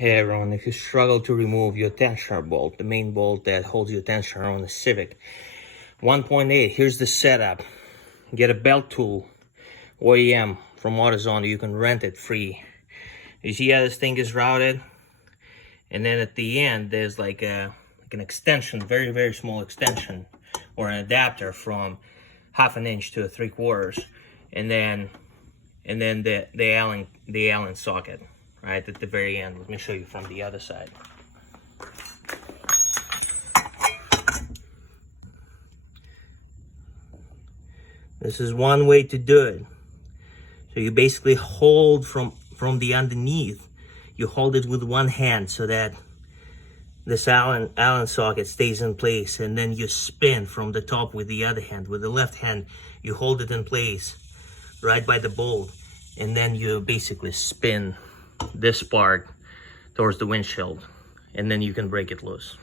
Hey everyone, if you struggle to remove your tensioner bolt, the main bolt that holds your tensioner on the Civic 1.8, here's the setup. Get a belt tool, OEM from AutoZone. You can rent it free. You see how this thing is routed? And then at the end, there's like an extension, very small extension, or an adapter from 1/2 inch to 3/4, and then the Allen socket. Right at the very end. Let me show you from the other side. This is one way to do it. So you basically hold from the underneath. You hold it with one hand so that this Allen socket stays in place, and then you spin from the top with the other hand. With the left hand, you hold it in place right by the bolt, and then you basically spin this part towards the windshield, and then you can break it loose.